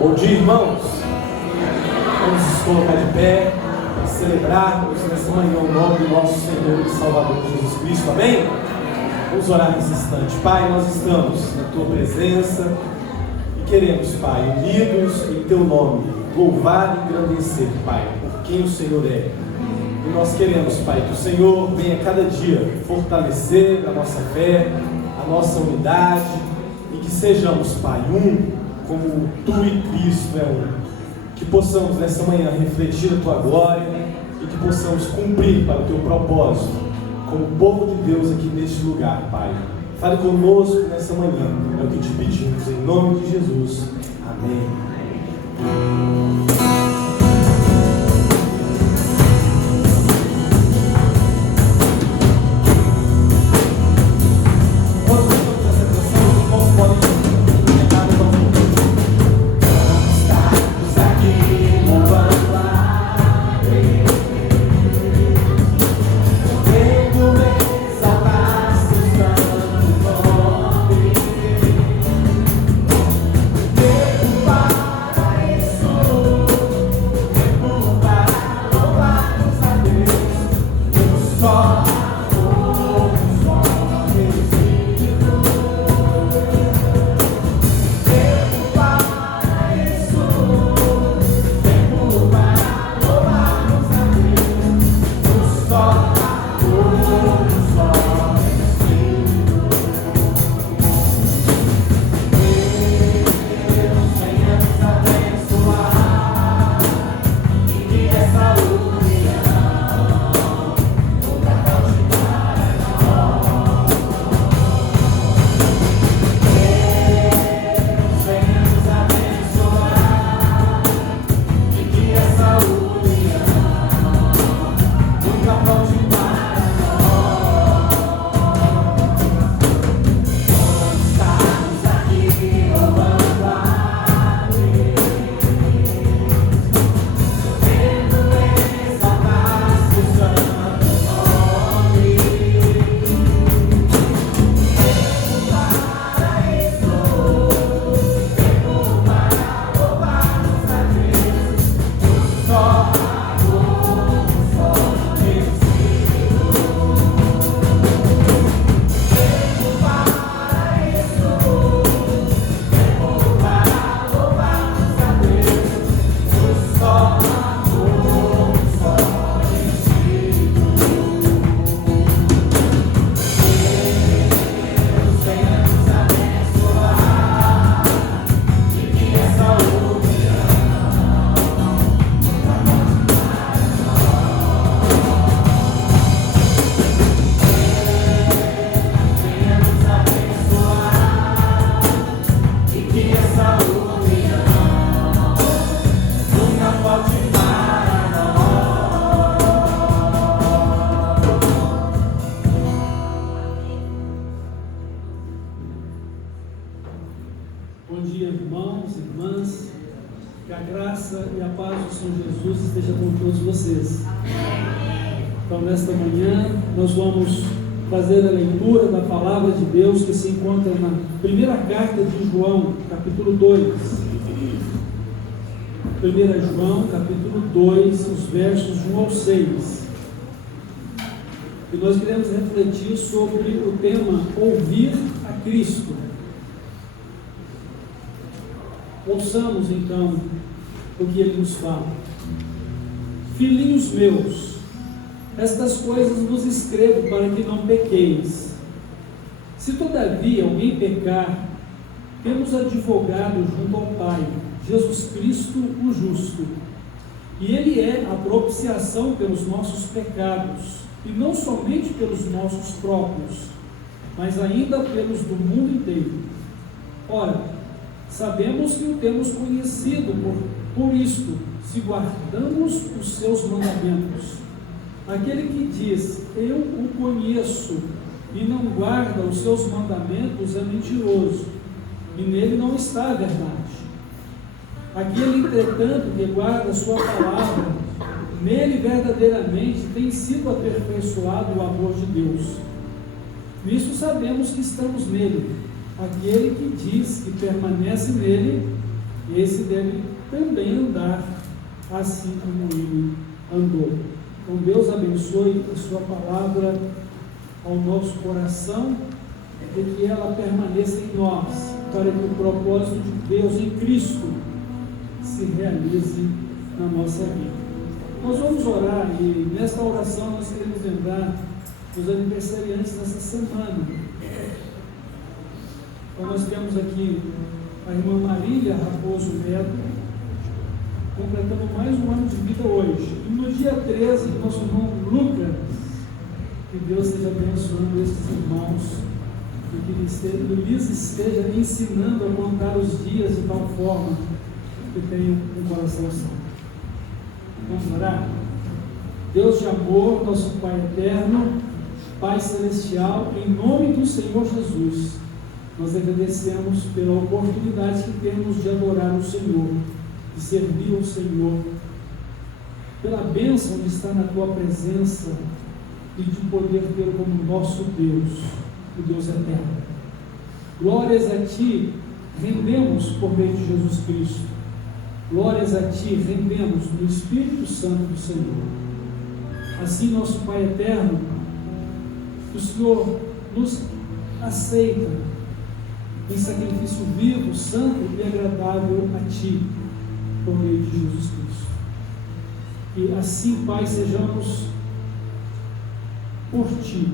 Bom dia, irmãos. Vamos nos colocar de pé e celebrarmos nessa manhã o nome do nosso Senhor e Salvador Jesus Cristo. Amém? Vamos orar nesse instante. Pai, nós estamos na Tua presença e queremos, Pai, unidos em Teu nome, louvar e engrandecer, Pai, por quem o Senhor é. E nós queremos, Pai, que o Senhor venha cada dia fortalecer a nossa fé, a nossa unidade, e que sejamos, Pai, como Tu e Cristo é um. Que possamos nessa manhã refletir a Tua glória e que possamos cumprir para o Teu propósito como povo de Deus aqui neste lugar, Pai. Fale conosco nessa manhã, é o que te pedimos, em nome de Jesus. Amém. Então, nesta manhã, nós vamos fazer a leitura da palavra de Deus que se encontra na primeira carta de João, capítulo 2. 1 João, capítulo 2, os versos 1 ao 6. E nós queremos refletir sobre o tema ouvir a Cristo. Ouçamos, então, o que ele nos fala. Filhinhos meus, estas coisas vos escrevo para que não pequeis. Se todavia alguém pecar, temos advogado junto ao Pai, Jesus Cristo o justo. E Ele é a propiciação pelos nossos pecados, e não somente pelos nossos próprios, mas ainda pelos do mundo inteiro. Ora, sabemos que o temos conhecido por isto, se guardamos os seus mandamentos. Aquele que diz, eu o conheço, e não guarda os seus mandamentos, é mentiroso, e nele não está a verdade. Aquele, entretanto, que guarda a sua palavra, nele verdadeiramente tem sido aperfeiçoado o amor de Deus. Nisso sabemos que estamos nele. Aquele que diz que permanece nele, esse deve também andar assim como ele andou. Então Deus abençoe a sua palavra ao nosso coração e que ela permaneça em nós, para que o propósito de Deus em Cristo se realize na nossa vida. Nós vamos orar e nesta oração nós queremos lembrar os aniversariantes dessa semana. Então nós temos aqui a irmã Marília Raposo Neto, completando mais um ano de vida hoje. E no dia 13, nosso irmão Lucas, que Deus esteja abençoando estes irmãos, e que lhes esteja ensinando a contar os dias de tal forma que tenham um coração santo. Vamos orar? Deus de amor, nosso Pai eterno, Pai celestial, em nome do Senhor Jesus, nós agradecemos pela oportunidade que temos de adorar o Senhor, de servir o Senhor, pela bênção de estar na Tua presença e de poder ter como nosso Deus, o Deus eterno. Glórias a Ti rendemos por meio de Jesus Cristo. Glórias a Ti rendemos no Espírito Santo do Senhor. Assim, nosso Pai eterno, que o Senhor nos aceita em sacrifício vivo, santo e agradável a Ti, por meio de Jesus Cristo. E assim, Pai, sejamos por Ti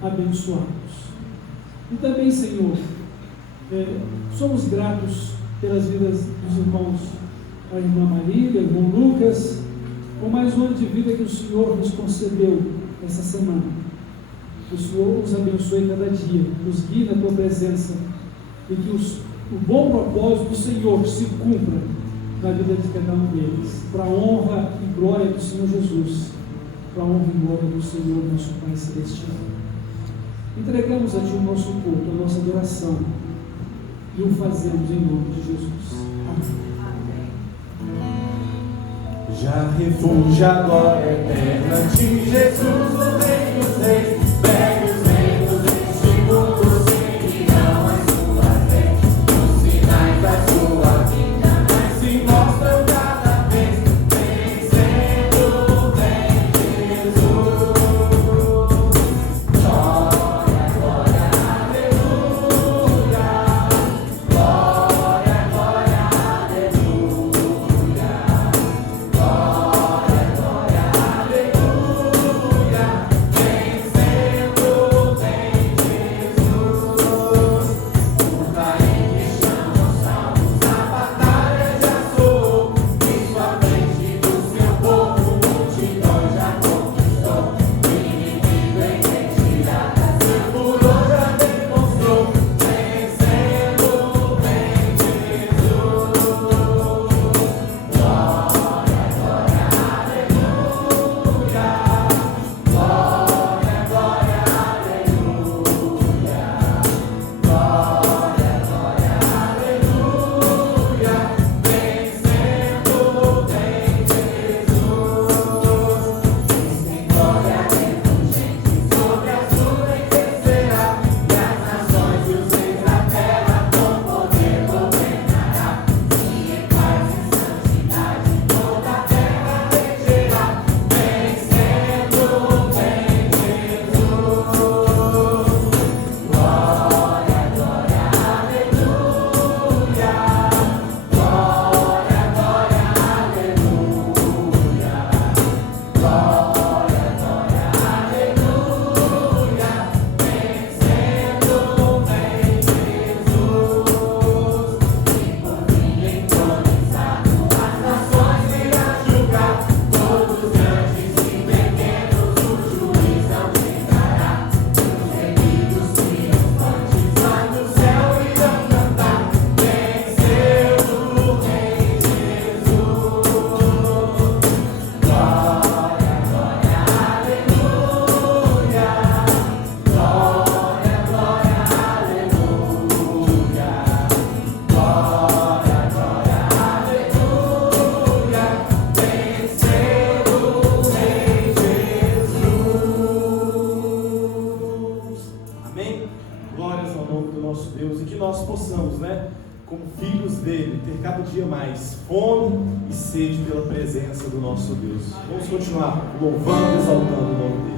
abençoados. E também, Senhor, somos gratos pelas vidas dos irmãos, a irmã Marília, o irmão Lucas, por mais um ano de vida que o Senhor nos concedeu essa semana. O Senhor os abençoe cada dia, nos guie na Tua presença e que o bom propósito do Senhor se cumpra na vida de cada um deles, para a honra e glória do Senhor Jesus, para a honra e glória do Senhor, nosso Pai Celestial. Entregamos a Ti o nosso culto, a nossa adoração, e o fazemos em nome de Jesus. Amém. Já refúgio a glória eterna de Jesus, o Rei dos Reis, velhos reinos deste mundo seguirão as suas leis, os sinais da sua vida, mas se mostram cada vez, vencendo vem Jesus. Glória, glória, aleluia, glória, glória, aleluia. Glória, glória, aleluia, vencendo. dele, ter cada dia mais fome e sede pela presença do nosso Deus. Vamos continuar louvando e exaltando o nome dele.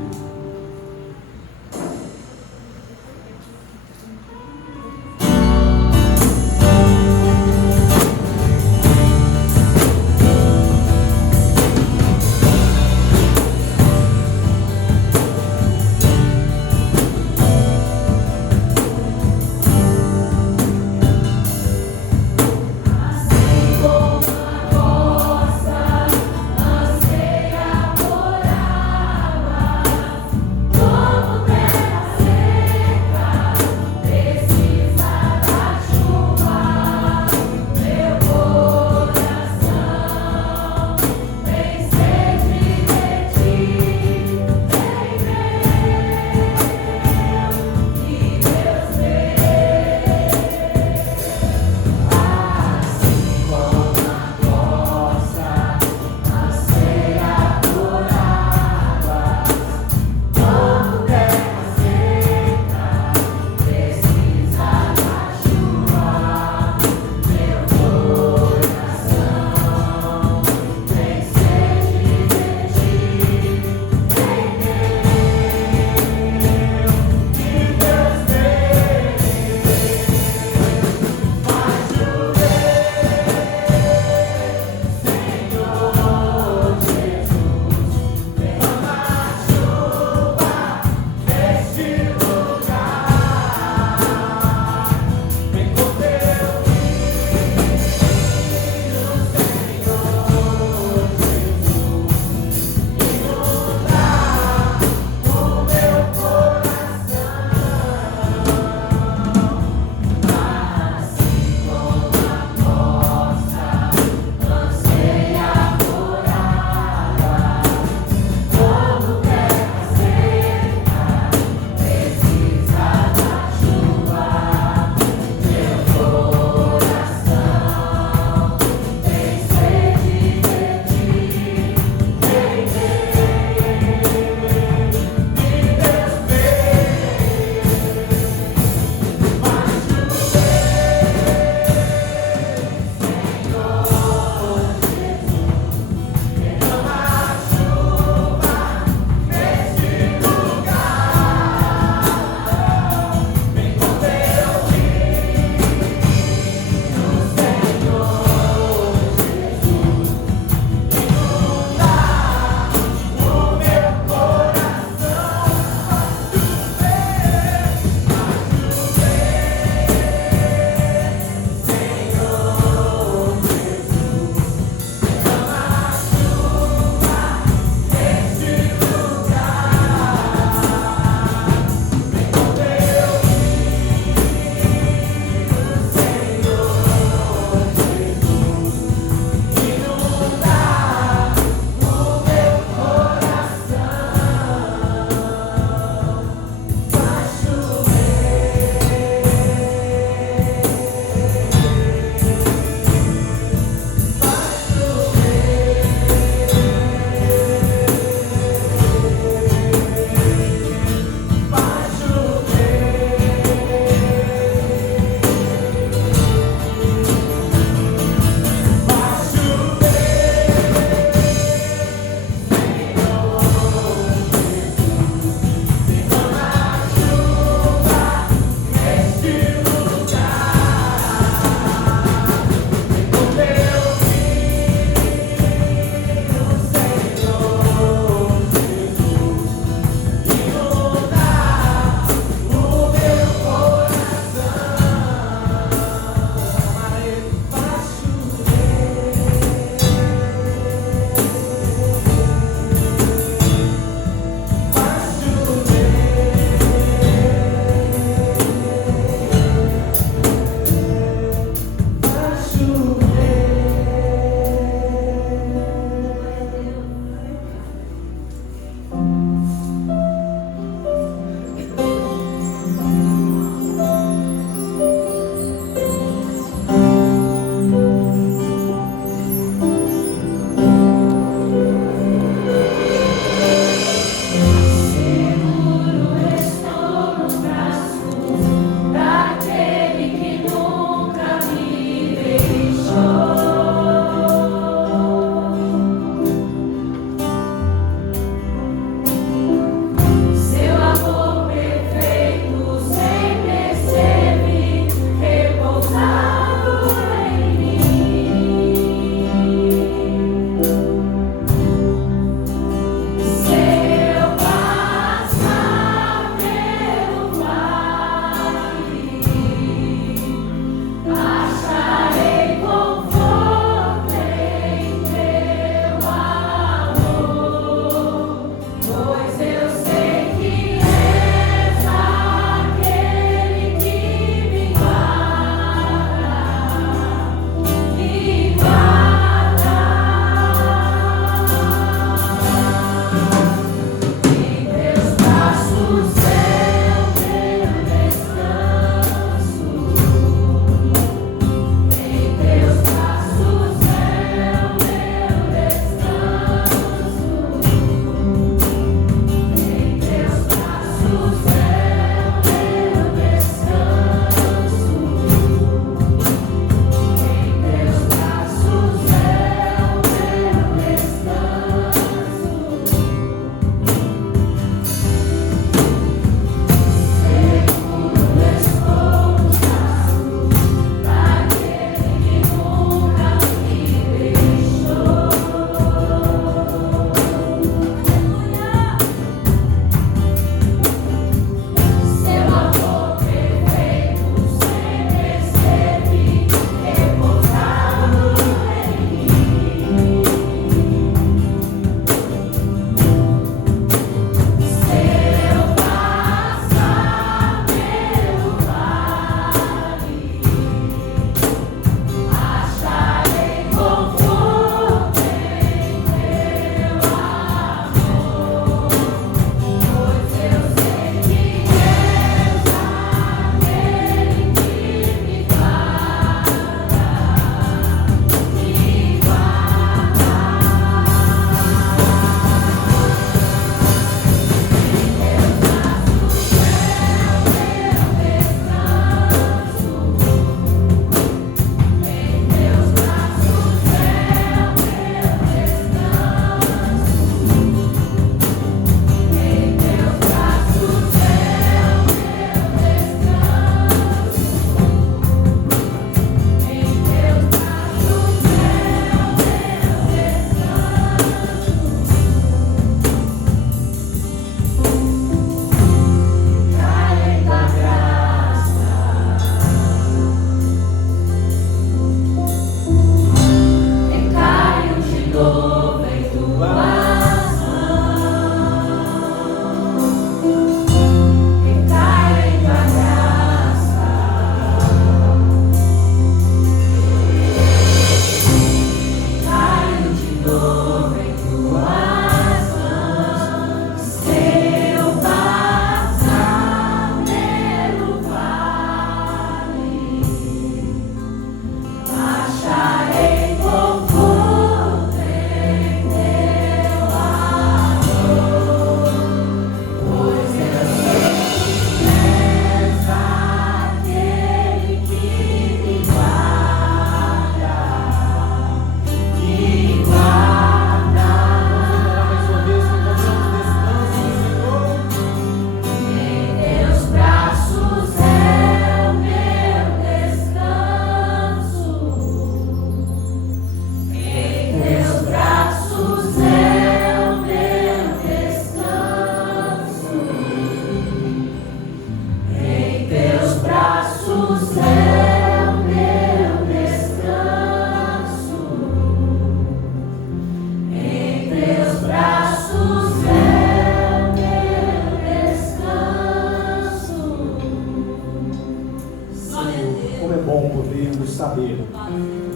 Daquele que nunca me deixou.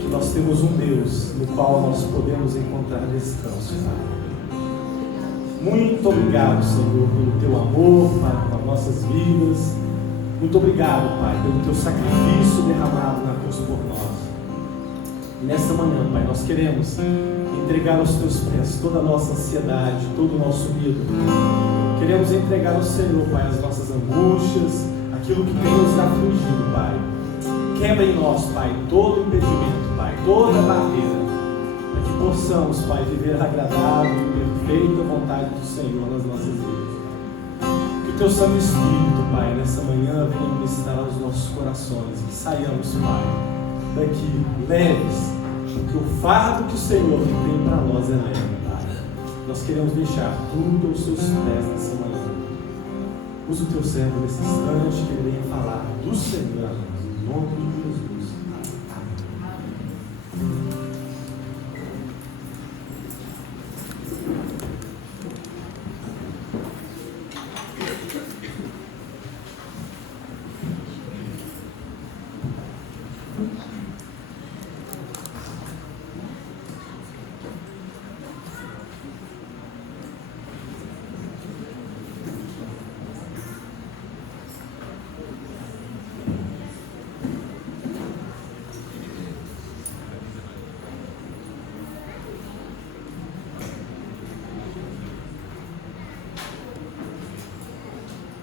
que nós temos um Deus no qual nós podemos encontrar descanso, Pai. Muito obrigado, Senhor, pelo Teu amor, Pai, pelas nossas vidas. Muito obrigado, Pai, pelo Teu sacrifício derramado na cruz por nós. E nessa manhã, Pai, nós queremos entregar aos Teus pés toda a nossa ansiedade, todo o nosso medo. Queremos entregar ao Senhor, Pai, as nossas angústias, aquilo que tem nos afligido, Pai. Quebra em nós, Pai, todo impedimento, Pai, toda barreira, para que possamos, Pai, viver a agradável e perfeita vontade do Senhor nas nossas vidas. Que o Teu Santo Espírito, Pai, nessa manhã venha ministrar aos nossos corações, que saiamos, Pai, daqui leves, porque o fardo que o Senhor tem para nós é leve, Pai. Nós queremos deixar tudo aos Seus pés nessa manhã. Usa o Teu servo nesse instante, que ele venha falar do Senhor, em nome de Jesus.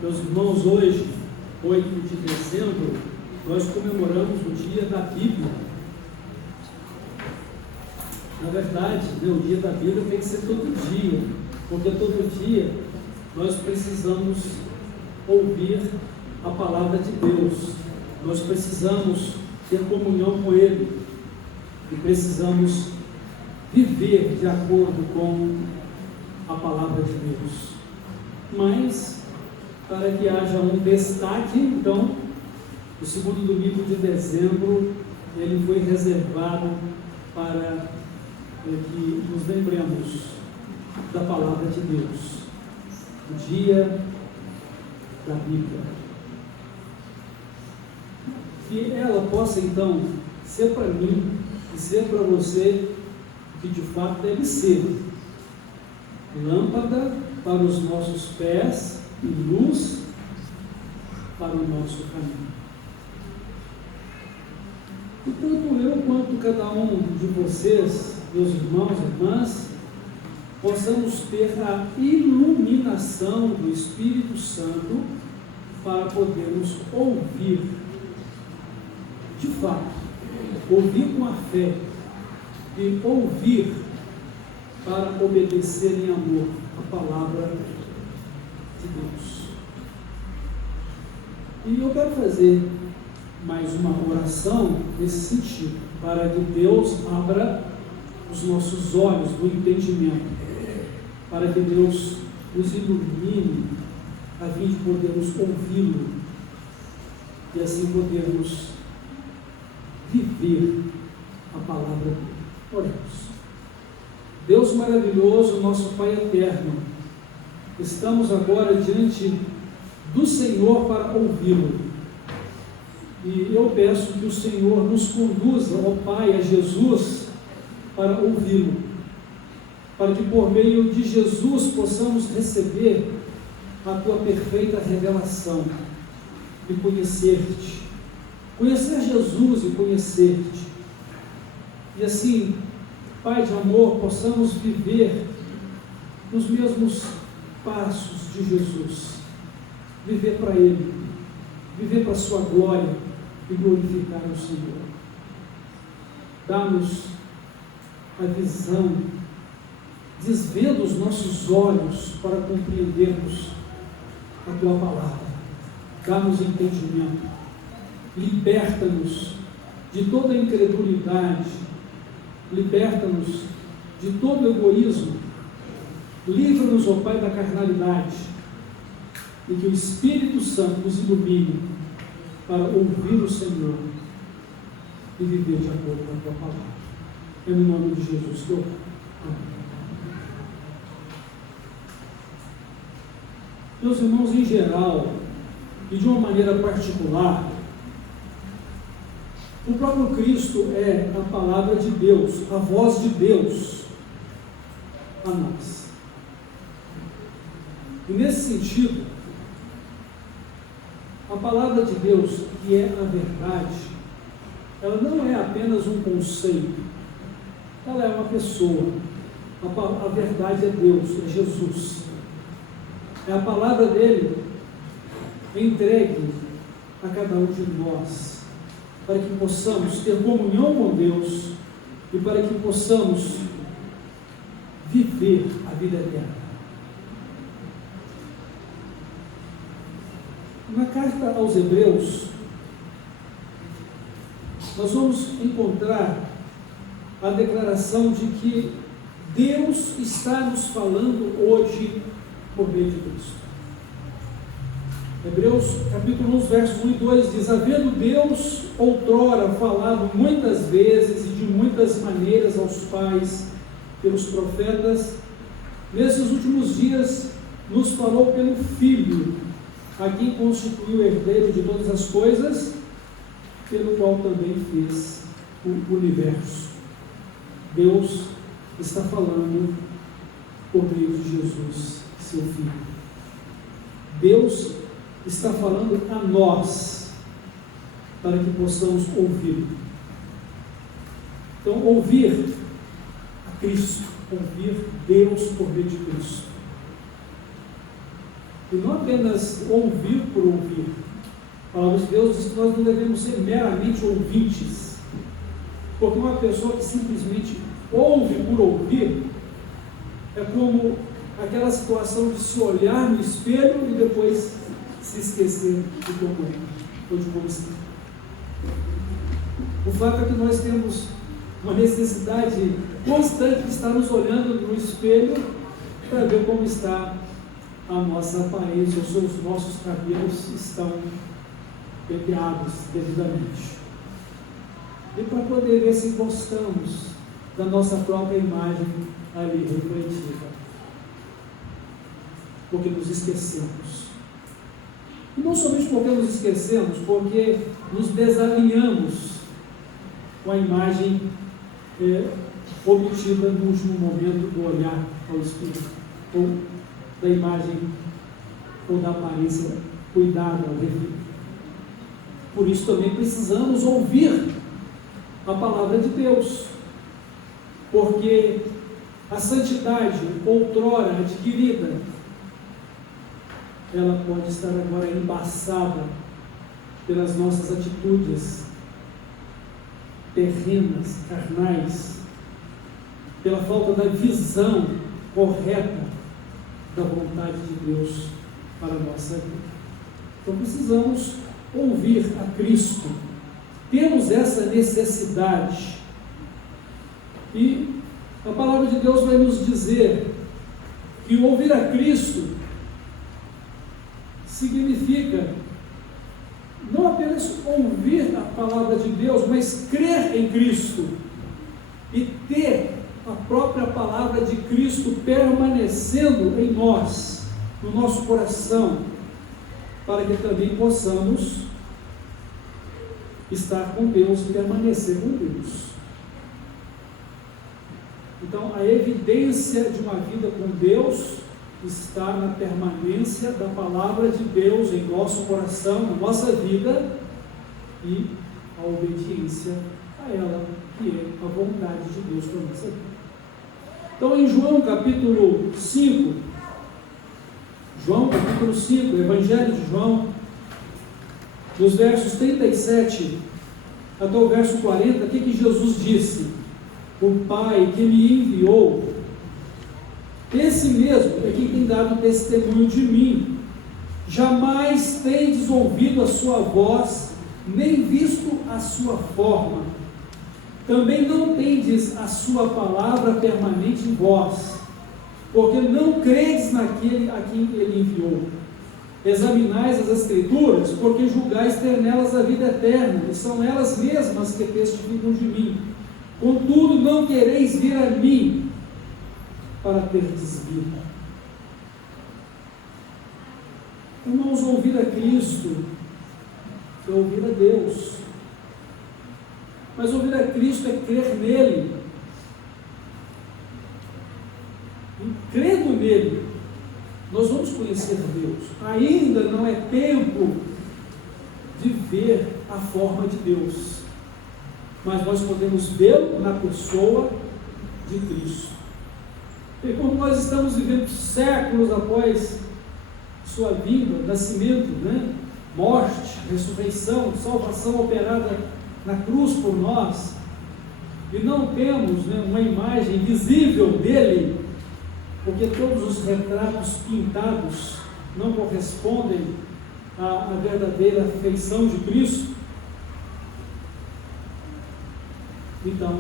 Meus irmãos, hoje, 8 de dezembro, nós comemoramos o Dia da Bíblia. Na verdade, o Dia da Bíblia tem que ser todo dia, porque todo dia nós precisamos ouvir a palavra de Deus, nós precisamos ter comunhão com Ele e precisamos viver de acordo com a palavra de Deus. Mas, para que haja um destaque, então, o segundo domingo de dezembro, ele foi reservado para que nos lembremos da palavra de Deus, o dia da Bíblia. Que ela possa, então, ser para mim e ser para você o que de fato deve ser: lâmpada para os nossos pés e luz para o nosso caminho. E tanto eu quanto cada um de vocês, meus irmãos e irmãs, possamos ter a iluminação do Espírito Santo para podermos ouvir, de fato, ouvir com a fé e ouvir para obedecer em amor a palavra de Deus. E eu quero fazer mais uma oração nesse sentido, para que Deus abra os nossos olhos do entendimento, para que Deus nos ilumine, a fim de podermos ouvi-lo e assim podermos viver a palavra dele. Oremos. Deus maravilhoso, nosso Pai eterno, estamos agora diante do Senhor para ouvi-lo. E eu peço que o Senhor nos conduza, ó Pai, a Jesus, para ouvi-lo, para que por meio de Jesus possamos receber a Tua perfeita revelação e conhecer-te, conhecer Jesus e conhecer-te, e assim, Pai de amor, possamos viver nos mesmos passos de Jesus, viver para Ele, viver para a Sua glória e glorificar o Senhor. Dá-nos a visão, desvenda os nossos olhos para compreendermos a Tua palavra. Dá-nos entendimento, liberta-nos de toda incredulidade, liberta-nos de todo egoísmo, livra-nos, ó Pai, da carnalidade, e que o Espírito Santo nos ilumine para ouvir o Senhor e viver de acordo com a Tua palavra. É no nome de Jesus que eu oro. Amém. Meus irmãos, em geral, e de uma maneira particular, O próprio Cristo é a palavra de Deus, a voz de Deus a nós. E nesse sentido, a palavra de Deus, que é a verdade, ela não é apenas um conceito, ela é uma pessoa. A verdade é Deus, é Jesus. É a palavra dele entregue a cada um de nós, para que possamos ter comunhão com Deus e para que possamos viver a vida eterna. Na carta aos Hebreus, nós vamos encontrar a declaração de que Deus está nos falando hoje por meio de Cristo. Hebreus capítulo 1, versos 1 e 2 diz: havendo Deus outrora falado muitas vezes e de muitas maneiras aos pais pelos profetas, nesses últimos dias nos falou pelo Filho, a quem constituiu herdeiro de todas as coisas, pelo qual também fez o universo. Deus está falando por meio de Jesus, seu Filho. Deus está falando a nós, para que possamos ouvir. Então, ouvir a Cristo, ouvir Deus por meio de Cristo. E não apenas ouvir por ouvir. A palavra de Deus diz que nós não devemos ser meramente ouvintes, porque uma pessoa que simplesmente ouve por ouvir é como aquela situação de se olhar no espelho e depois se esquecer de como é, ou de como está. O fato é que nós temos uma necessidade constante de estar nos olhando no espelho para ver como está a nossa aparência, os nossos cabelos estão penteados devidamente. E para poder ver se gostamos da nossa própria imagem ali refletida. Porque nos esquecemos. E não somente porque nos esquecemos, porque nos desalinhamos com a imagem obtida no último momento do olhar ao espelho, ou da imagem, ou da aparência cuidada ao refletir. Por isso também precisamos ouvir a palavra de Deus, porque a santidade outrora adquirida, ela pode estar agora embaçada pelas nossas atitudes terrenas, carnais, pela falta da visão correta da vontade de Deus para a nossa vida. Então precisamos ouvir a Cristo. Temos essa necessidade. E a palavra de Deus vai nos dizer que ouvir a Cristo significa não apenas ouvir a palavra de Deus, mas crer em Cristo e ter a própria palavra de Cristo permanecendo em nós, no nosso coração, para que também possamos estar com Deus e permanecer com Deus. Então, a evidência de uma vida com Deus está na permanência da palavra de Deus em nosso coração, na nossa vida, e a obediência a ela, que é a vontade de Deus para a nossa vida. Então, em João capítulo 5, Evangelho de João, dos versos 37 até o verso 40, o que Jesus disse? O Pai que me enviou, esse mesmo é quem tem dado testemunho de mim. Jamais tendes ouvido a sua voz, nem visto a sua forma. Também não tendes a sua palavra permanente em vós, porque não credes naquele a quem ele enviou. Examinais as Escrituras, porque julgais ter nelas a vida eterna, e são elas mesmas que testificam de mim. Contudo, não quereis vir a mim para terdes vida. Irmãos, ouvir a Cristo é ouvir a Deus. Mas ouvir a Cristo é crer nele. E crendo nele, nós vamos conhecer Deus. Ainda não é tempo de ver a forma de Deus, mas nós podemos vê-lo na pessoa de Cristo. E como nós estamos vivendo séculos após sua vinda, nascimento, morte, ressurreição, salvação operada na cruz por nós, e não temos uma imagem visível dele, porque todos os retratos pintados não correspondem à verdadeira feição de Cristo. Então,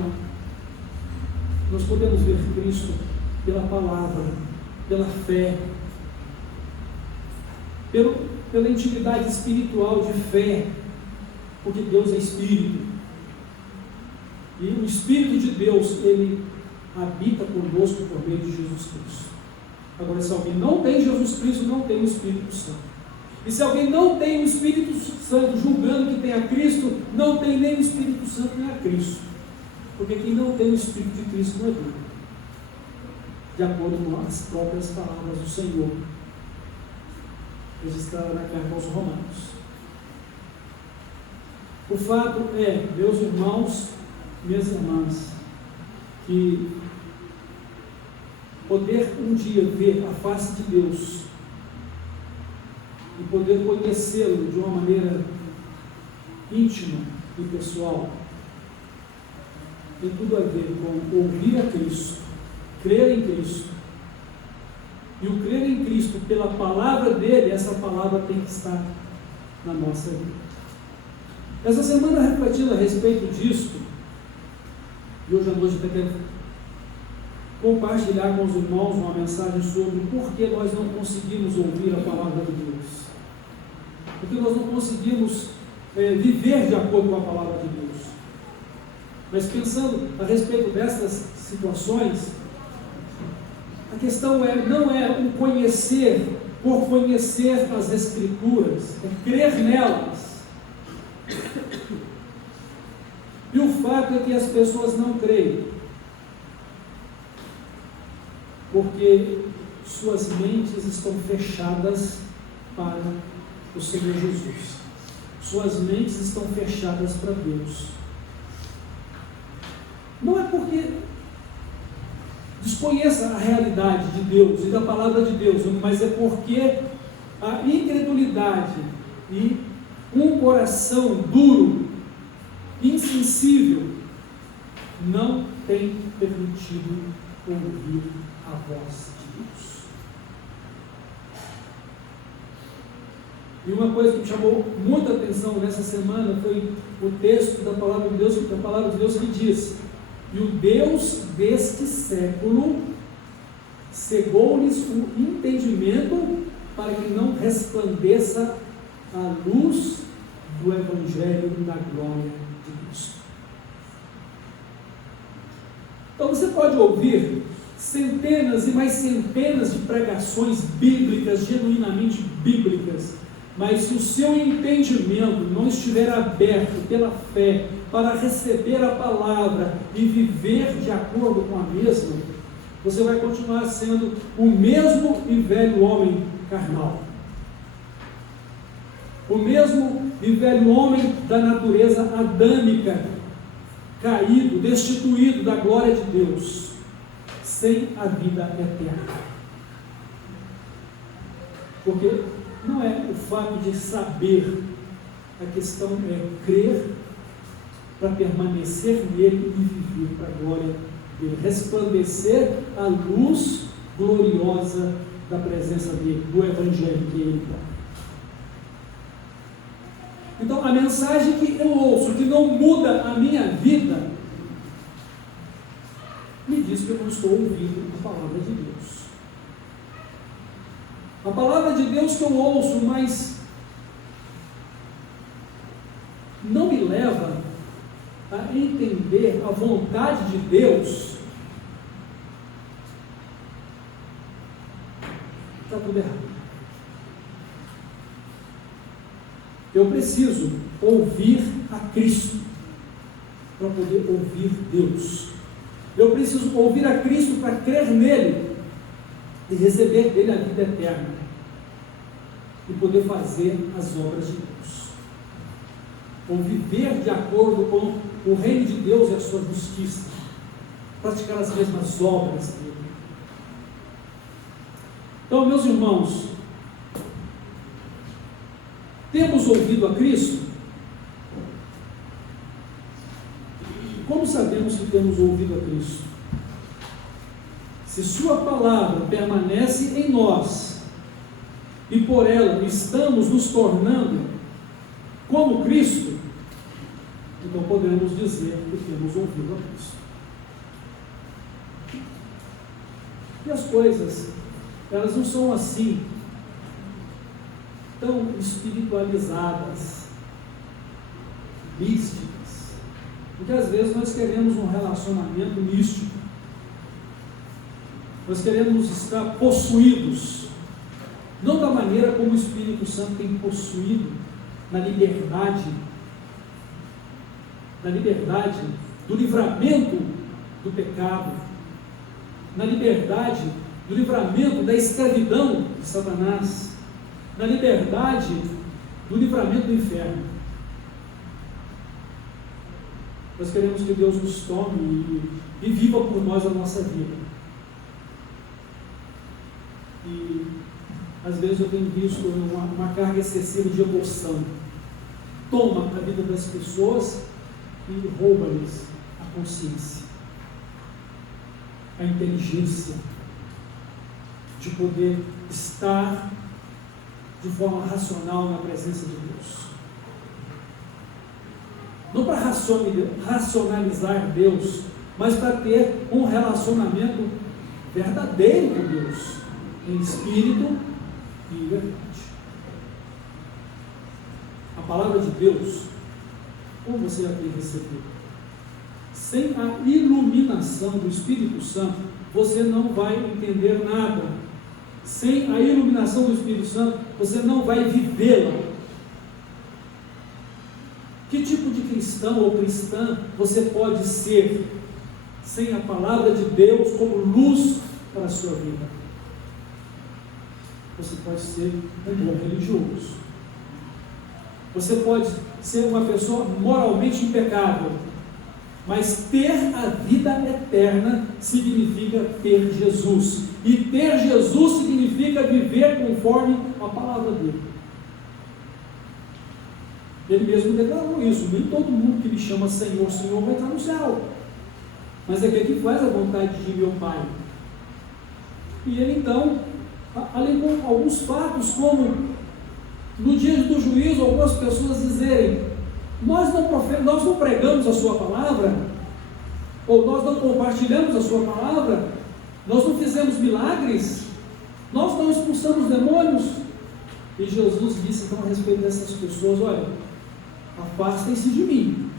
nós podemos ver Cristo pela palavra, pela fé, pela intimidade espiritual de fé, porque Deus é Espírito. E o Espírito de Deus, ele habita conosco por meio de Jesus Cristo. Agora, se alguém não tem Jesus Cristo, não tem o Espírito Santo. E se alguém não tem o Espírito Santo, julgando que tem a Cristo, não tem nem o Espírito Santo nem a Cristo. Porque quem não tem o Espírito de Cristo não é Deus, de acordo com as próprias palavras do Senhor, registrada na carta aos Romanos. O fato é, meus irmãos, minhas irmãs, que poder um dia ver a face de Deus e poder conhecê-lo de uma maneira íntima e pessoal tem tudo a ver com ouvir a Cristo, crer em Cristo. E o crer em Cristo pela palavra dele, essa palavra tem que estar na nossa vida. Essa semana, refletindo a respeito disso, e hoje à noite até quero compartilhar com os irmãos uma mensagem sobre por que nós não conseguimos ouvir a palavra de Deus, porque nós não conseguimos viver de acordo com a palavra de Deus. Mas pensando a respeito dessas situações, a questão não é o conhecer por conhecer as Escrituras, é crer nelas. E o fato é que as pessoas não creem, porque suas mentes estão fechadas para o Senhor Jesus. Suas mentes estão fechadas para Deus. Não é porque desconheça a realidade de Deus e da palavra de Deus, mas é porque a incredulidade e um coração duro, insensível, não tem permitido ouvir a voz de Deus. E uma coisa que me chamou muita atenção nessa semana foi o texto da palavra de Deus que diz: e o Deus deste século cegou-lhes o entendimento para que não resplandeça a luz do Evangelho da glória de Cristo. Então você pode ouvir centenas e mais centenas de pregações bíblicas, genuinamente bíblicas, mas se o seu entendimento não estiver aberto pela fé para receber a palavra e viver de acordo com a mesma, você vai continuar sendo o mesmo e velho homem carnal, o mesmo e velho homem da natureza adâmica, caído, destituído da glória de Deus, sem a vida eterna. Porque não é o fato de saber, a questão é crer para permanecer nele e viver para a glória dele, resplandecer a luz gloriosa da presença dele, do Evangelho que ele dá. Então, a mensagem que eu ouço, que não muda a minha vida, me diz que eu não estou ouvindo a palavra de Deus. A palavra de Deus que eu ouço, mas não me leva a entender a vontade de Deus, está tudo errado. Eu preciso ouvir a Cristo para poder ouvir Deus. Eu preciso ouvir a Cristo para crer nele e receber dele a vida eterna e poder fazer as obras de Deus, ou viver de acordo com o reino de Deus e a sua justiça, praticar as mesmas obras dele. Então, meus irmãos, temos ouvido a Cristo? Como sabemos que temos ouvido a Cristo? Se sua palavra permanece em nós e por ela estamos nos tornando como Cristo, então podemos dizer que temos ouvido a Cristo. E as coisas, elas não são assim, tão espiritualizadas, místicas, porque às vezes nós queremos um relacionamento místico, nós queremos estar possuídos, não da maneira como o Espírito Santo tem possuído, na liberdade do livramento do pecado, na liberdade do livramento da escravidão de Satanás, na liberdade do livramento do inferno. Nós queremos que Deus nos tome e viva por nós a nossa vida. E às vezes eu tenho visto uma carga excessiva de emoção. Toma a vida das pessoas e rouba-lhes a consciência, a inteligência de poder estar de forma racional na presença de Deus. Não para racionalizar Deus, mas para ter um relacionamento verdadeiro com Deus, em espírito e em verdade. A palavra de Deus, como você já tem recebido, sem a iluminação do Espírito Santo, você não vai entender nada. Sem a iluminação do Espírito Santo, você não vai vivê-la. Que tipo de cristão ou cristã você pode ser sem a palavra de Deus como luz para a sua vida? Você pode ser um bom religioso. Você pode ser uma pessoa moralmente impecável, mas ter a vida eterna significa ter Jesus. E ter Jesus significa viver conforme a palavra dele. Ele mesmo declarou isso: nem todo mundo que me chama Senhor, Senhor vai estar no céu, mas é aquele que faz a vontade de meu Pai. E ele então alegou alguns fatos, como no dia do juízo algumas pessoas dizerem: nós não pregamos a sua palavra, ou nós não compartilhamos a sua palavra, nós não fizemos milagres, nós não expulsamos demônios. E Jesus disse então a respeito dessas pessoas: olha, afastem-se de mim,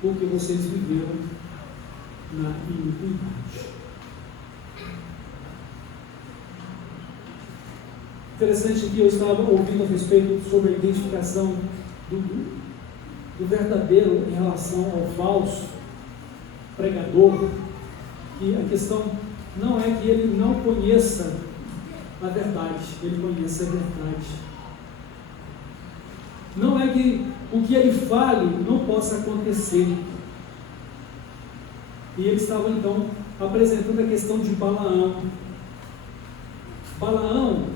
porque vocês viveram na iniquidade. Interessante que eu estava ouvindo a respeito sobre a identificação do verdadeiro em relação ao falso pregador, que a questão não é que ele não conheça a verdade, ele conhece a verdade. Não é que o que ele fale não possa acontecer. E ele estava então apresentando a questão de Balaão. Balaão,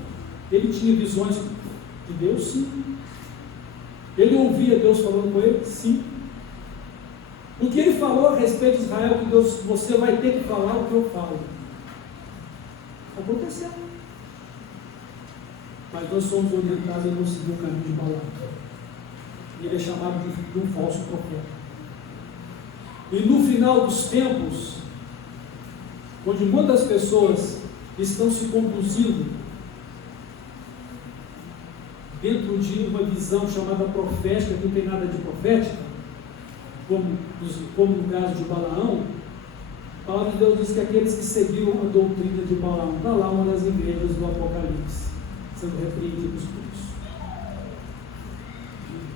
ele tinha visões de Deus, sim. Ele ouvia Deus falando com ele, sim. O que ele falou a respeito de Israel, que Deus, você vai ter que falar o que eu falo, aconteceu. Mas nós somos orientados a não seguir o caminho de Balaão. Ele é chamado de um falso profeta. E no final dos tempos, onde muitas pessoas estão se conduzindo dentro de uma visão chamada profética, que não tem nada de profética, como no caso de Balaão, a palavra de Deus diz que aqueles que seguiram a doutrina de Balaão, está lá uma das igrejas do Apocalipse, sendo repreendidos por isso.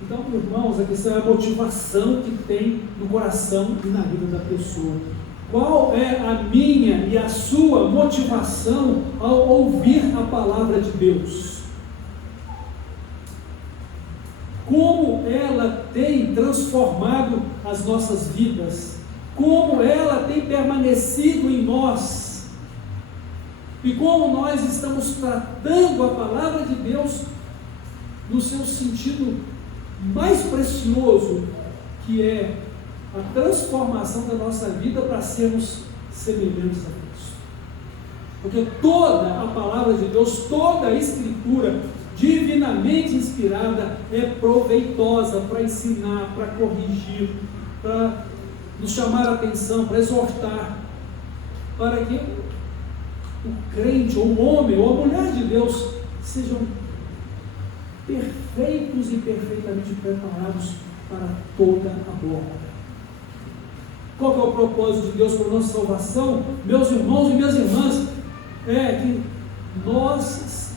Então, irmãos, a questão é a motivação que tem no coração e na vida da pessoa. Qual é a minha e a sua motivação ao ouvir a palavra de Deus? Como ela tem transformado as nossas vidas? Como ela tem permanecido em nós? E como nós estamos tratando a palavra de Deus no seu sentido mais precioso, que é a transformação da nossa vida para sermos semelhantes a Cristo. Porque toda a palavra de Deus, toda a Escritura divinamente inspirada é proveitosa para ensinar, para corrigir, para nos chamar a atenção, para exortar, para que o crente, ou o homem, ou a mulher de Deus sejam perfeitos e perfeitamente preparados para toda a boa obra. Qual que é o propósito de Deus para a nossa salvação? Meus irmãos e minhas irmãs, é que nós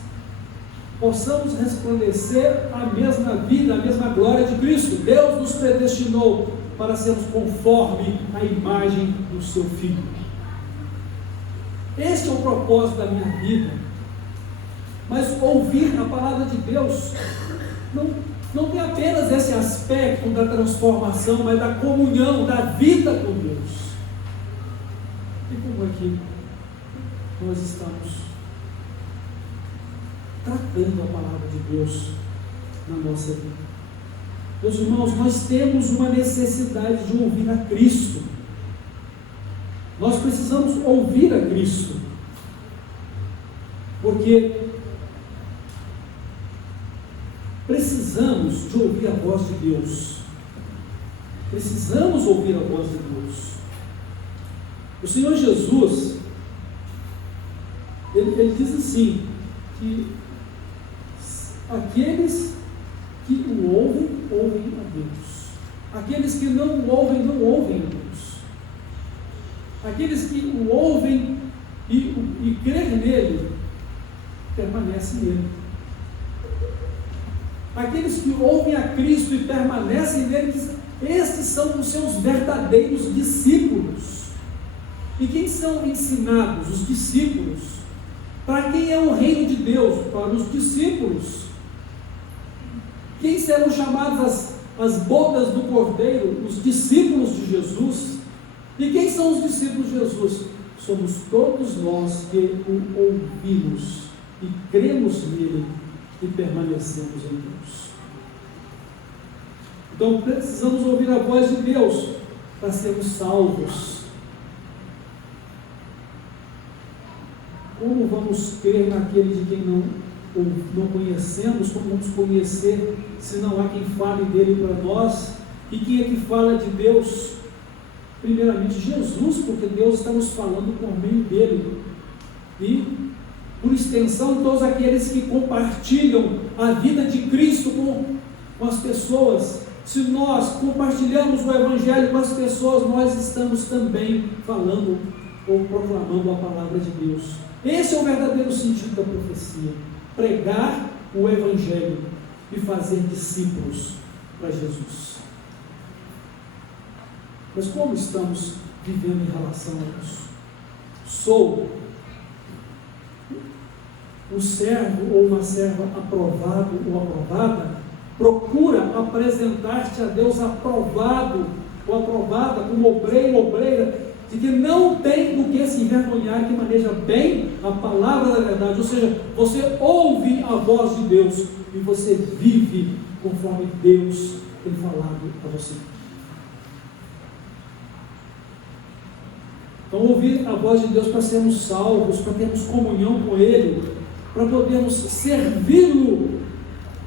possamos resplandecer a mesma vida, a mesma glória de Cristo. Deus nos predestinou para sermos conforme a imagem do seu Filho. Este é o propósito da minha vida. Mas ouvir a palavra de Deus não tem apenas esse aspecto da transformação, mas da comunhão, da vida com Deus. E como é que nós estamos tratando a palavra de Deus na nossa vida? Meus irmãos, nós temos uma necessidade de ouvir a Cristo. Nós precisamos ouvir a Cristo, porque precisamos de ouvir a voz de Deus. Precisamos ouvir a voz de Deus. O Senhor Jesus, ele diz assim, que aqueles que o ouvem, ouvem a Deus. Aqueles que não o ouvem, não ouvem a Deus. Aqueles que o ouvem e creem nele, permanecem nele. Aqueles que ouvem a Cristo e permanecem nele, estes são os seus verdadeiros discípulos. E quem são ensinados? Os discípulos. Para quem é o reino de Deus? Para os discípulos. Quem serão chamados as bodas do Cordeiro? Os discípulos de Jesus. E quem são os discípulos de Jesus? Somos todos nós que o ouvimos e cremos nele e permanecemos em Deus. Então precisamos ouvir a voz de Deus para sermos salvos. Como vamos crer naquele de quem não conhecemos? Como vamos conhecer se não há quem fale dele para nós? E quem é que fala de Deus? Primeiramente Jesus, porque Deus está nos falando por meio dele. E, por extensão, todos aqueles que compartilham a vida de Cristo com as pessoas. Se nós compartilhamos o Evangelho com as pessoas, nós estamos também falando ou proclamando a palavra de Deus. Esse é o verdadeiro sentido da profecia: pregar o Evangelho e fazer discípulos para Jesus. Mas como estamos vivendo em relação a isso? Sou um servo ou uma serva aprovado ou aprovada? Procura apresentar-te a Deus aprovado ou aprovada, como obreiro ou obreira, de que não tem do que se envergonhar, que maneja bem a palavra da verdade. Ou seja, você ouve a voz de Deus e você vive conforme Deus tem falado a você. Então, ouvir a voz de Deus para sermos salvos, para termos comunhão com Ele, para podermos servi-lo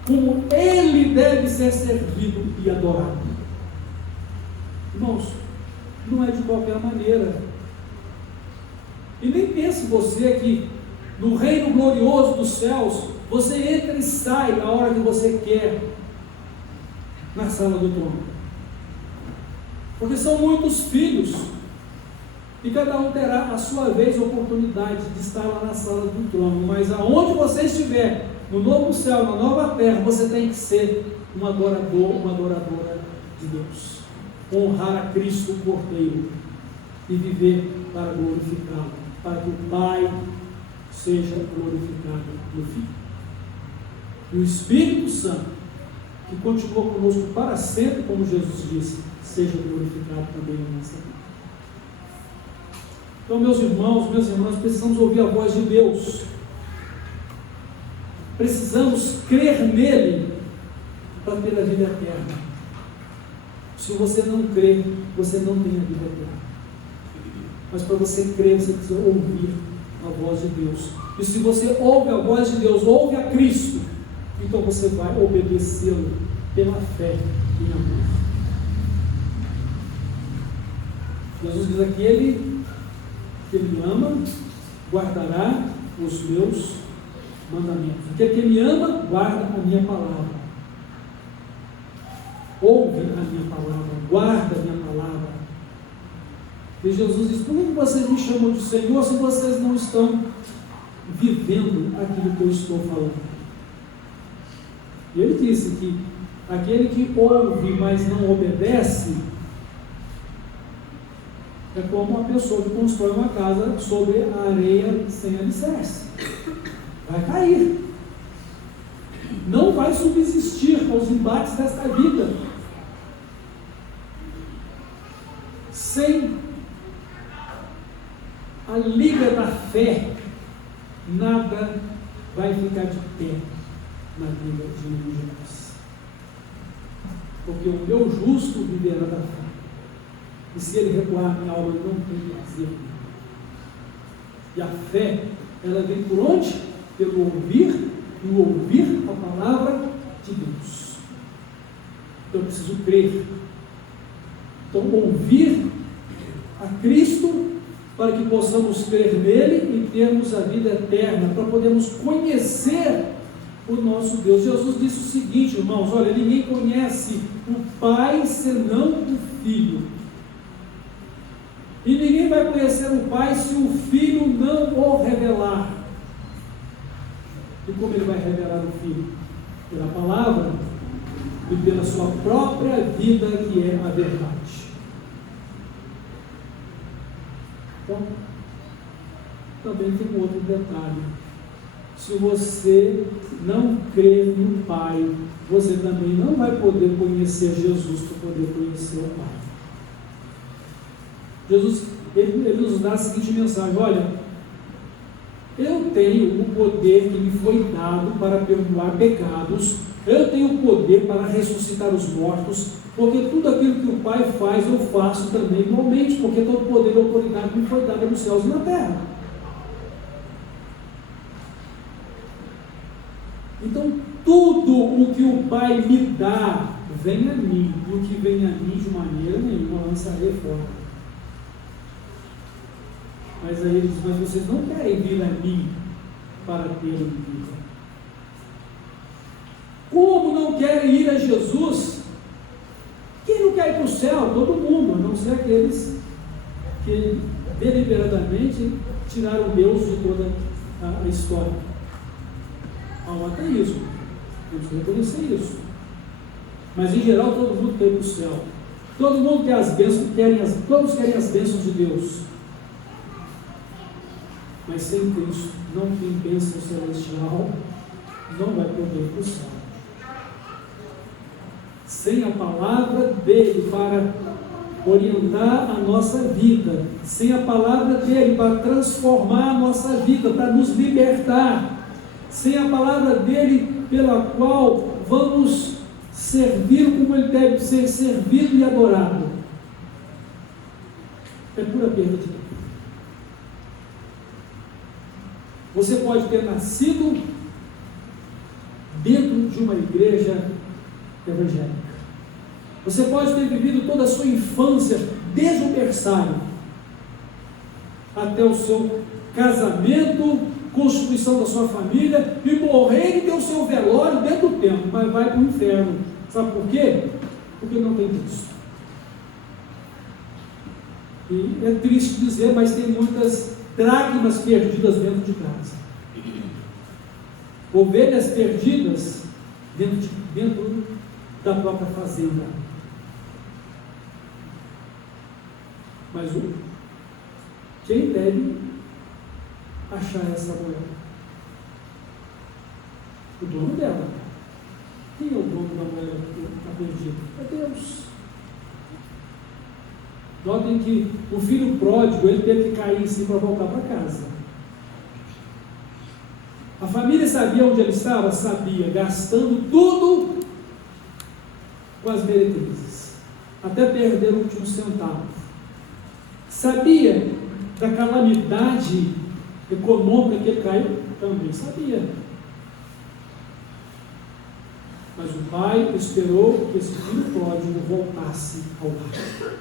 como Ele deve ser servido e adorado. Irmãos, não é de qualquer maneira. E nem pense você que no reino glorioso dos céus, você entra e sai a hora que você quer na sala do trono. Porque são muitos filhos, e cada um terá a sua vez a oportunidade de estar lá na sala do trono. Mas aonde você estiver, no novo céu, na nova terra, você tem que ser um adorador, uma adoradora de Deus. Honrar a Cristo, o Cordeiro, e viver para glorificá-lo, para que o Pai seja glorificado no Filho. E o Espírito Santo, que continua conosco para sempre, como Jesus disse, seja glorificado também na nossa vida. Então, meus irmãos, minhas irmãs, precisamos ouvir a voz de Deus. Precisamos crer nele para ter a vida eterna. Se você não crê, você não tem a vida eterna. Mas para você crer, você precisa ouvir a voz de Deus. E se você ouve a voz de Deus, ouve a Cristo, então você vai obedecê-lo pela fé em amor. Jesus diz aqui, ele me ama, guardará os meus mandamentos. Aquele que me ama, guarda a minha palavra. Ouve a minha palavra, guarda a minha palavra. E Jesus diz, por que vocês me chamam de Senhor se vocês não estão vivendo aquilo que eu estou falando? E ele disse que aquele que ouve, mas não obedece, é como uma pessoa que constrói uma casa sobre a areia sem alicerce. Vai cair. Não vai subsistir aos embates desta vida. Sem a liga da fé, nada vai ficar de pé na vida de Jesus. Porque o meu justo viverá da fé. E se ele recuar, minha alma não tem prazer. E a fé, ela vem por onde? Pelo ouvir, e o ouvir a palavra de Deus. Então eu preciso crer. Então ouvir a Cristo, para que possamos crer nele e termos a vida eterna, para podermos conhecer o nosso Deus. Jesus disse o seguinte, irmãos, olha, ninguém conhece o Pai senão o Filho. E ninguém vai conhecer o Pai se o Filho não o revelar. E como ele vai revelar o Filho? Pela palavra e pela sua própria vida, que é a verdade. Então, também tem um outro detalhe. Se você não crê no Pai, você também não vai poder conhecer Jesus para poder conhecer o Pai. Jesus, ele nos dá a seguinte mensagem, olha, eu tenho o poder que me foi dado para perdoar pecados, eu tenho o poder para ressuscitar os mortos, porque tudo aquilo que o Pai faz, eu faço também igualmente, porque todo poder e autoridade me foi dada nos céus e na terra. Então, tudo o que o Pai me dá, vem a mim, e o que vem a mim de maneira nenhuma lançarei fora. Mas aí ele diz, mas vocês não querem vir a mim para terem vida. Como não querem ir a Jesus? Quem não quer ir para o céu? Todo mundo, a não ser aqueles que deliberadamente tiraram Deus de toda a história. Há um ateísmo, temos que reconhecer isso. Mas em geral todo mundo quer ir para o céu. Todo mundo quer as bênçãos, todos querem as bênçãos de Deus. Mas sem Cristo, não tem bênção celestial, não vai poder ir para o céu. Sem a palavra dele para orientar a nossa vida, sem a palavra dele para transformar a nossa vida, para nos libertar, sem a palavra dele pela qual vamos servir como ele deve ser servido e adorado, é pura perda de tempo. Você pode ter nascido dentro de uma igreja evangélica. Você pode ter vivido toda a sua infância, desde o berçário até o seu casamento, constituição da sua família, e morrer e ter o seu velório dentro do templo, mas vai para o inferno. Sabe por quê? Porque não tem Cristo. E é triste dizer, mas tem muitas dracmas perdidas dentro de casa. ovelhas perdidas dentro da própria fazenda. Mas quem deve achar essa moeda? O dono dela. Quem é o dono da moeda que está perdida? É Deus. Notem que o filho pródigo, ele teve que cair em si para voltar para casa. A família sabia onde ele estava? Sabia, gastando tudo com as meretrizes, até perder o último centavo. Sabia da calamidade econômica que ele caiu? Também sabia. Mas o pai esperou que esse filho pródigo voltasse ao lar.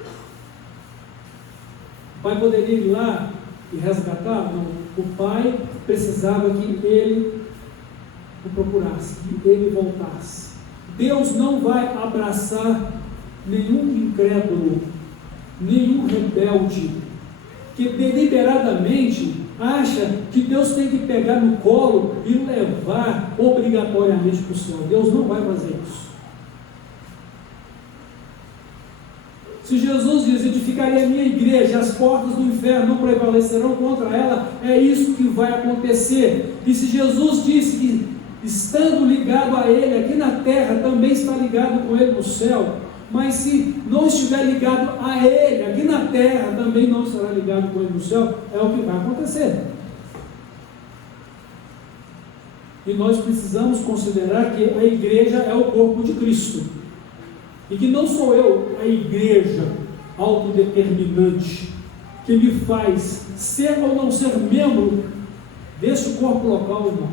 O pai poderia ir lá e resgatar? Não. O pai precisava que ele o procurasse, que ele voltasse. Deus não vai abraçar nenhum incrédulo, nenhum rebelde, que deliberadamente acha que Deus tem que pegar no colo e levar obrigatoriamente para o céu. Deus não vai fazer isso. Se Jesus diz: edificarei a minha igreja, as portas do inferno não prevalecerão contra ela, é isso que vai acontecer. E se Jesus disse que estando ligado a Ele aqui na terra, também está ligado com Ele no céu, mas se não estiver ligado a Ele aqui na terra, também não estará ligado com Ele no céu, é o que vai acontecer. E nós precisamos considerar que a igreja é o corpo de Cristo, e que não sou eu, a igreja autodeterminante, que me faz ser ou não ser membro deste corpo local, irmão.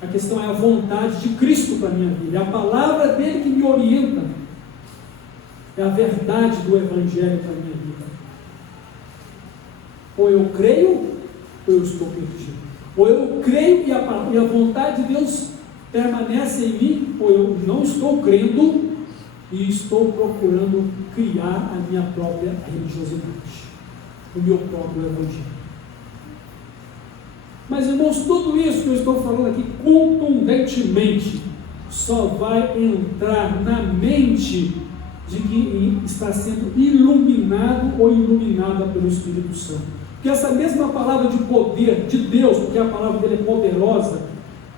A questão é a vontade de Cristo para a minha vida, é a palavra dele que me orienta, é a verdade do Evangelho para a minha vida. Ou eu creio, ou eu estou perdido. Ou eu creio e a vontade de Deus permanece em mim, ou eu não estou crendo e estou procurando criar a minha própria religiosidade, o meu próprio Evangelho. Mas, irmãos, tudo isso que eu estou falando aqui contundentemente só vai entrar na mente de quem está sendo iluminado ou iluminada pelo Espírito Santo. Porque essa mesma palavra de poder de Deus, porque a palavra dele é poderosa,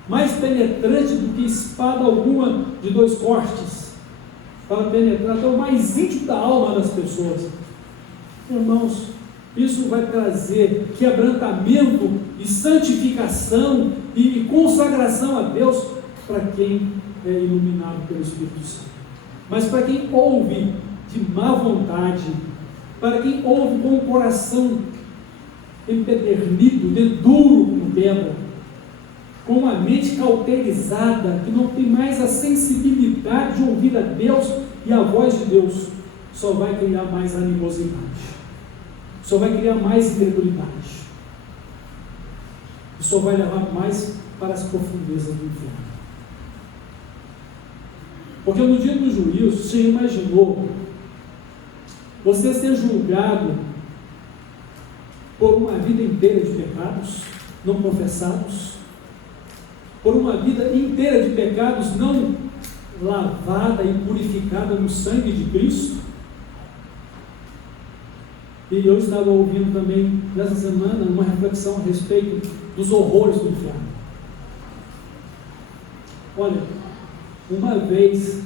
mais penetrante do que espada alguma de 2 cortes, para penetrar até o mais íntimo da alma das pessoas. Irmãos, isso vai trazer quebrantamento e santificação e consagração a Deus para quem é iluminado pelo Espírito Santo. Mas para quem ouve de má vontade, para quem ouve com o coração empedernido, de duro como pedra, com a mente cauterizada, que não tem mais a sensibilidade de ouvir a Deus e a voz de Deus, só vai criar mais animosidade, só vai criar mais incredulidade, e só vai levar mais para as profundezas do inferno. Porque no dia do juízo, você imaginou você ser julgado por uma vida inteira de pecados não confessados, por uma vida inteira de pecados não lavada e purificada no sangue de Cristo? E eu estava ouvindo também nessa semana uma reflexão a respeito dos horrores do inferno. Olha, uma vez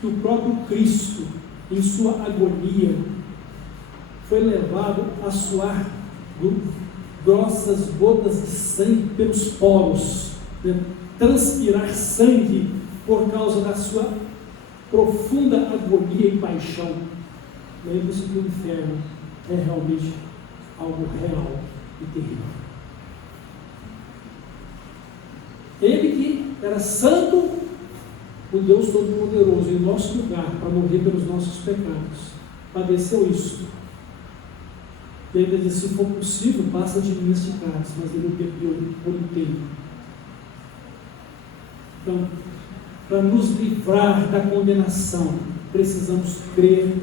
que o próprio Cristo, em sua agonia, foi levado a suar grossas gotas de sangue pelos poros, transpirar sangue por causa da sua profunda agonia e paixão. Lembre-se que o inferno é realmente algo real e terrível. Ele que era santo, o Deus Todo-Poderoso, em nosso lugar, para morrer pelos nossos pecados, padeceu isso. E ainda disse: se for possível, passa de mim este cálice, mas ele o bebeu por inteiro. Então, para nos livrar da condenação, precisamos crer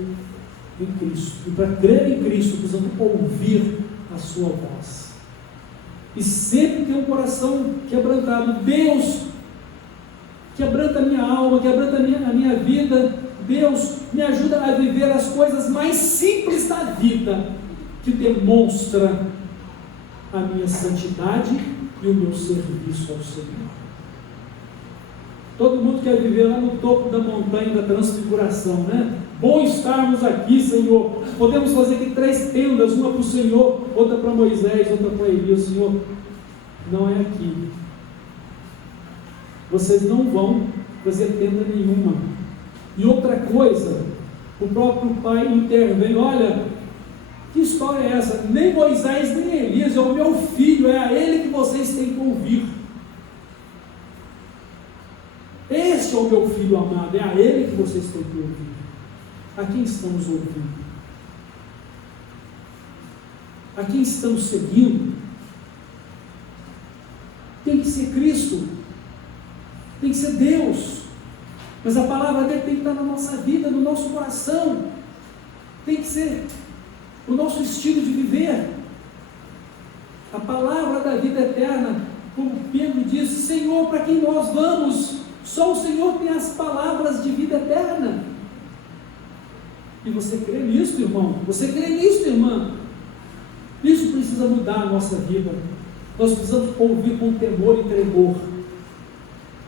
em Cristo. E para crer em Cristo, precisamos ouvir a sua voz. e sempre ter um coração quebrantado. Deus, quebranta a minha alma, quebranta a minha vida. Deus, me ajuda a viver as coisas mais simples da vida, que demonstra a minha santidade e o meu serviço ao Senhor. Todo mundo quer viver lá no topo da montanha da transfiguração, né? Bom estarmos aqui, Senhor. Podemos fazer aqui 3 tendas, uma para o Senhor, outra para Moisés, outra para Elias. Senhor, não é aqui. Vocês não vão fazer tenda nenhuma. E outra coisa, o próprio Pai intervém. Olha, que história é essa? Nem Moisés, nem Elias, é o meu filho, é a ele que vocês têm que ouvir. Este é o meu filho amado, é a ele que vocês têm que ouvir. A quem estamos ouvindo? A quem estamos seguindo? Tem que ser Cristo, tem que ser Deus, mas a palavra dele tem que estar na nossa vida, no nosso coração, tem que ser o nosso estilo de viver. A palavra da vida eterna, como Pedro disse: Senhor, para quem nós vamos? Só o Senhor tem as palavras de vida eterna. E você crê nisso, irmão? Você crê nisso, irmã? Isso precisa mudar a nossa vida. Nós precisamos ouvir com temor e tremor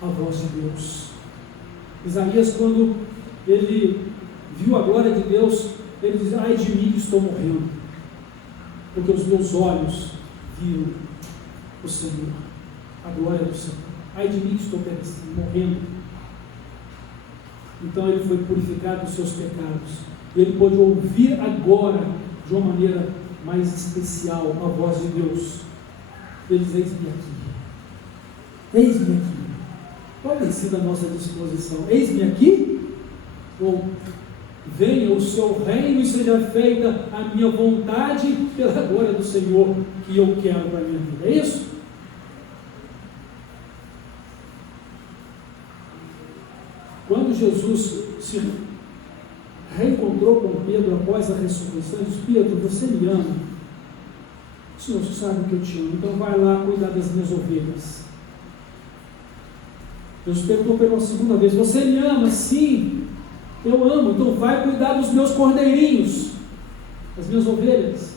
a voz de Deus. Isaías, quando ele viu a glória de Deus, ele diz: ai de mim que estou morrendo, porque os meus olhos viram o Senhor, a glória do Senhor. Ai de mim que estou morrendo. Então ele foi purificado dos seus pecados. Ele pôde ouvir agora, de uma maneira mais especial, a voz de Deus. Ele diz: eis-me aqui. Eis-me aqui. Qual tem sido a nossa disposição? Eis-me aqui? Ou venha o seu reino e seja feita a minha vontade pela glória do Senhor que eu quero para a minha vida? É isso? Quando Jesus se reencontrou com Pedro após a ressurreição, ele disse: Pedro, você me ama? Senhor, você sabe que eu te amo, então vai lá cuidar das minhas ovelhas. Jesus perguntou pela segunda vez: você me ama? Sim, eu amo, então vai cuidar dos meus cordeirinhos, das minhas ovelhas.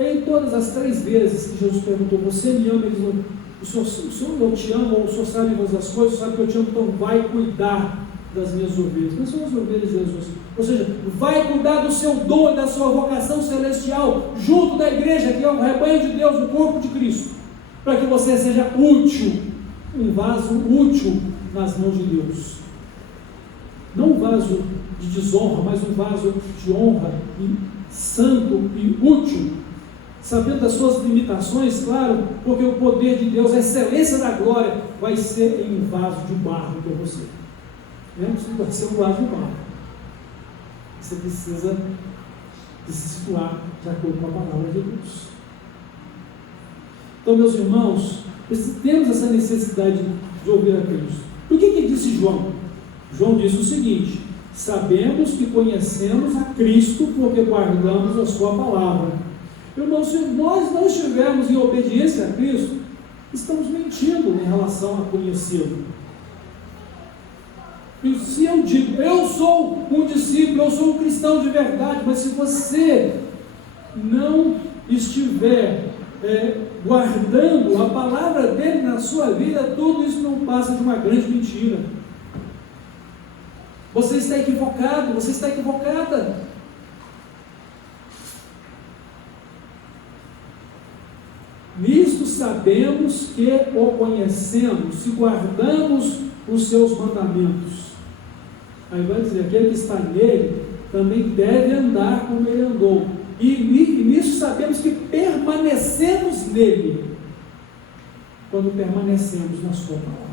E em todas as 3 vezes que Jesus perguntou: você me ama? Ele disse: o Senhor não te ama, ou o Senhor sabe todas as coisas, sabe que eu te amo, então vai cuidar das minhas ovelhas. Mas são as ovelhas de Jesus. Ou seja, vai cuidar do seu dom e da sua vocação celestial, junto da igreja, que é o rebanho de Deus, o corpo de Cristo, para que você seja útil, um vaso útil nas mãos de Deus. Não um vaso de desonra, mas um vaso de honra, e santo e útil, sabendo das suas limitações, claro, porque o poder de Deus, a excelência da glória, vai ser em um vaso de barro para você. Você vai ser um vaso de barro. Você precisa de se situar de acordo com a palavra de Deus. Então, meus irmãos, temos essa necessidade de ouvir a Cristo. Por que disse João? João disse o seguinte: sabemos que conhecemos a Cristo porque guardamos a sua palavra. Irmãos, se nós não estivermos em obediência a Cristo, estamos mentindo em relação a conhecê-lo. E se eu digo: eu sou um discípulo, eu sou um cristão de verdade, mas se você não estiver guardando a palavra dele na sua vida, tudo isso não passa de uma grande mentira. Você está equivocado, você está equivocada. Nisto sabemos que o conhecemos, se guardamos os seus mandamentos. Aí vai dizer: aquele que está nele também deve andar como ele andou. E nisso sabemos que permanecemos nele, quando permanecemos na sua palavra.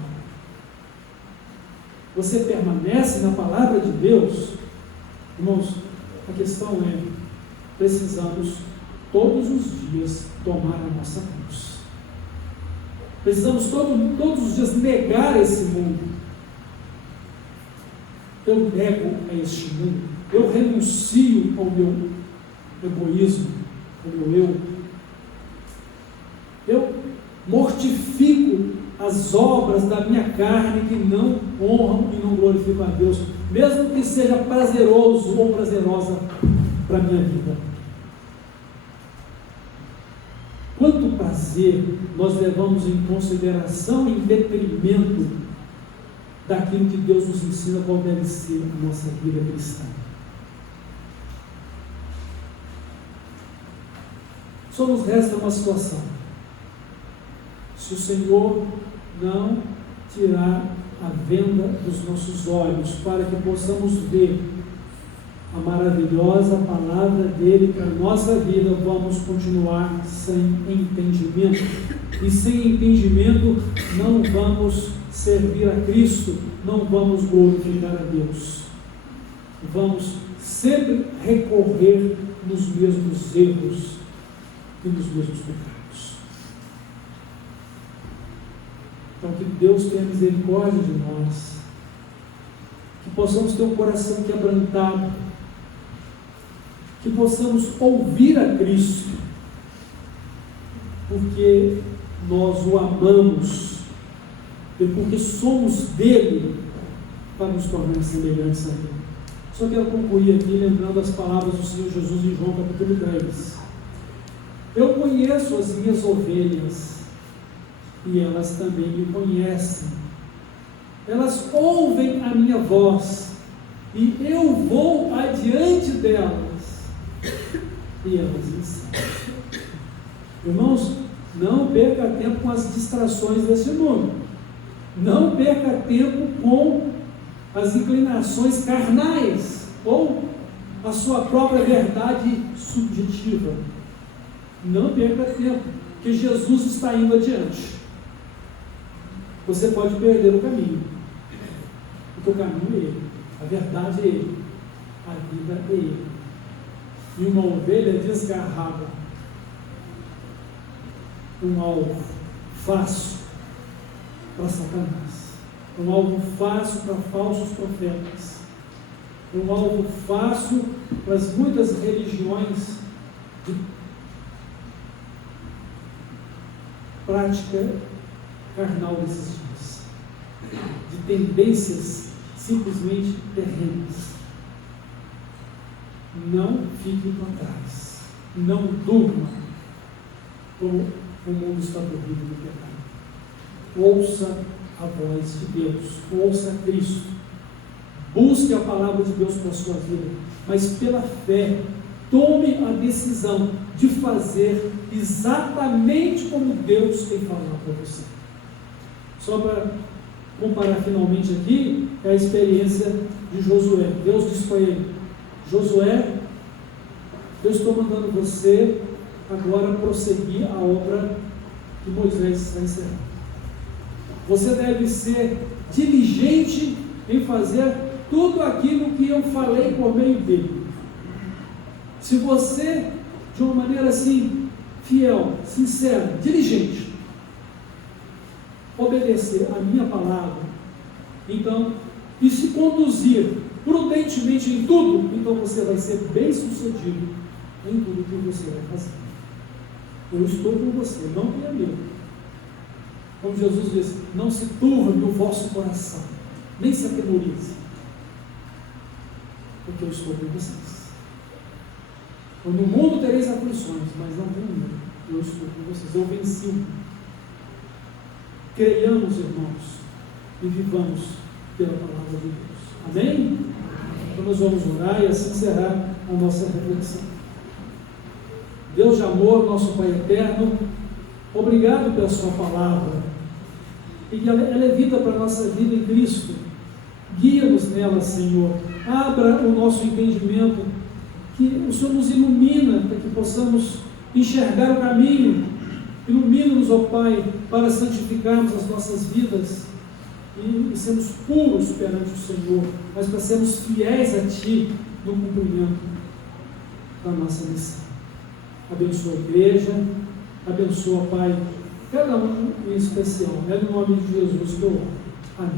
Você permanece na palavra de Deus? Irmãos, a questão é: precisamos todos os dias tomar a nossa cruz. Precisamos todos os dias negar esse mundo. Eu nego a este mundo. Eu renuncio ao meu egoísmo, ao meu eu. Eu mortifico as obras da minha carne que não honram e não glorificam a Deus, mesmo que seja prazeroso ou prazerosa para a minha vida. Quanto prazer nós levamos em consideração em detrimento daquilo que Deus nos ensina qual deve ser a nossa vida cristã. Só nos resta uma situação: se o Senhor não tirar a venda dos nossos olhos para que possamos ver a maravilhosa palavra dele para a nossa vida, vamos continuar sem entendimento, e sem entendimento não vamos servir a Cristo, não vamos glorificar a Deus, vamos sempre recorrer nos mesmos erros e nos mesmos pecados. Então, que Deus tenha misericórdia de nós, que possamos ter um coração quebrantado, que possamos ouvir a Cristo, porque nós o amamos e porque somos dele, para nos tornar semelhantes a ele. Só quero concluir aqui lembrando as palavras do Senhor Jesus em João capítulo 10. Eu conheço as minhas ovelhas e elas também me conhecem. Elas ouvem a minha voz e eu vou adiante delas e elas me seguem. Irmãos, não perca tempo com as distrações desse mundo. Não perca tempo com as inclinações carnais ou a sua própria verdade subjetiva. Não perca tempo, porque Jesus está indo adiante. Você pode perder o caminho, porque o caminho é Ele, a verdade é Ele, a vida é Ele. E uma ovelha desgarrada, um alvo fácil para Satanás, um alvo fácil para falsos profetas, um alvo fácil para as muitas religiões de prática carnal desses dias, de tendências simplesmente terrenas. Não fique para trás, não durma como o mundo está dormindo no pecado. Ouça a voz de Deus, ouça Cristo, busque a palavra de Deus para a sua vida, mas pela fé, tome a decisão de fazer exatamente como Deus tem falado para você. Só para comparar finalmente aqui, é a experiência de Josué. Deus disse para ele: Josué, eu estou mandando você agora prosseguir a obra que Moisés está encerrando. Você deve ser diligente em fazer tudo aquilo que eu falei por meio dele. Se você, de uma maneira assim, fiel, sincera, diligente, obedecer a minha palavra, então, e se conduzir prudentemente em tudo, então você vai ser bem sucedido em tudo que você vai fazer. Eu estou com você, não tenha medo. Como Jesus disse: não se turbe o vosso coração, nem se atemorize, porque eu estou com vocês. No mundo tereis aflições, mas não tenham medo, eu estou com vocês, eu venci o mundo. Creiamos, irmãos, e vivamos pela palavra de Deus. Amém? Então nós vamos orar e assim encerrar a nossa reflexão. Deus de amor, nosso Pai eterno, obrigado pela sua palavra, e que ela é vida para a nossa vida em Cristo. Guia-nos nela, Senhor, abra o nosso entendimento, que o Senhor nos ilumina, para que possamos enxergar o caminho. Ilumina-nos, ó Pai, para santificarmos as nossas vidas e sermos puros perante o Senhor, mas para sermos fiéis a Ti no cumprimento da nossa missão. Abençoa a igreja, abençoa, Pai, cada um em especial. É no nome de Jesus que eu oro. Amém.